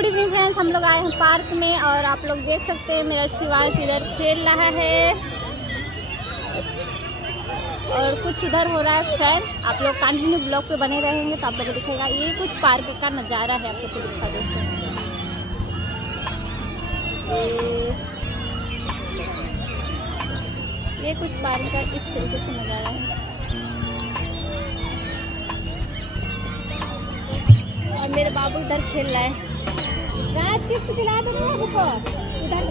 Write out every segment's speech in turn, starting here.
Good evening friends, हम लोग आए हैं पार्क में और आप लोग देख सकते हैं मेरा शिवांश इधर खेल रहा है और कुछ उधर हो रहा है फैन। आप लोग कंटिन्यू ब्लॉग पे बने रहेंगे तो आप लोग को दिखेगा। ये कुछ पार्क का नज़ारा है, आप लोग को दिखा देते हैं। ये कुछ पार्क का इस तरीके से नज़ारा है और मेरे बाबू इधर खेल रहा है। रात किस खिला दो बाबू को उधर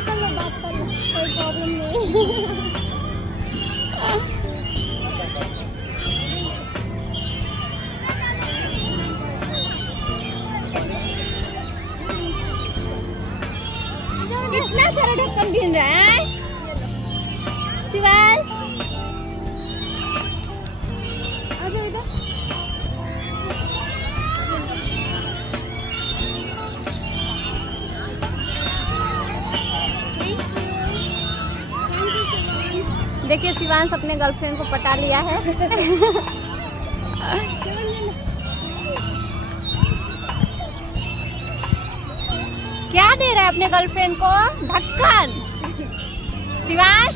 कर लो बात कर लो, कोई प्रॉब्लम नहीं। कितना सारा ढक्कन बीन रहा है शिवांश। आजा इधर। देखिए शिवांश अपने गर्लफ्रेंड को पटा लिया है। क्या दे रहा है अपने गर्लफ्रेंड को? ढक्कन। शिवांश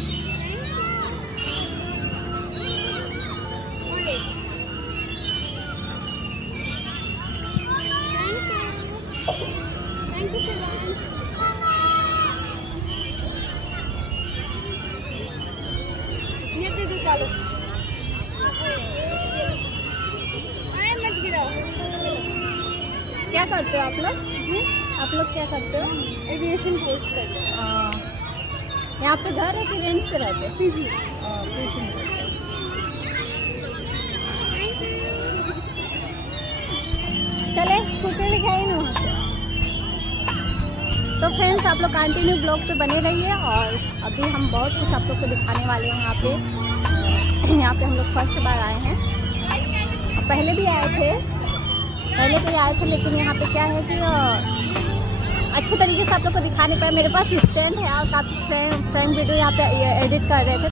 क्या करते हो आप लोग? आप लोग क्या करते हो? एविएशन कोर्स करते हो। यहाँ पे घर है कि रेंट पे रहते हो? पीजी। चले स्कूटर लिखाई ना वहाँ पे। तो फ्रेंड्स आप लोग कंटिन्यू ब्लॉग पे बने रहिए और अभी हम बहुत कुछ आप लोग को दिखाने वाले हैं। यहाँ पे हम लोग फर्स्ट बार आए हैं, पहले भी आए थे लेकिन यहाँ पे क्या है कि अच्छे तरीके से आप लोग को दिखा नहीं पाए। मेरे पास स्टैंड है और काफ़ी फ्रेंड वीडियो यहाँ पे एडिट कर रहे थे।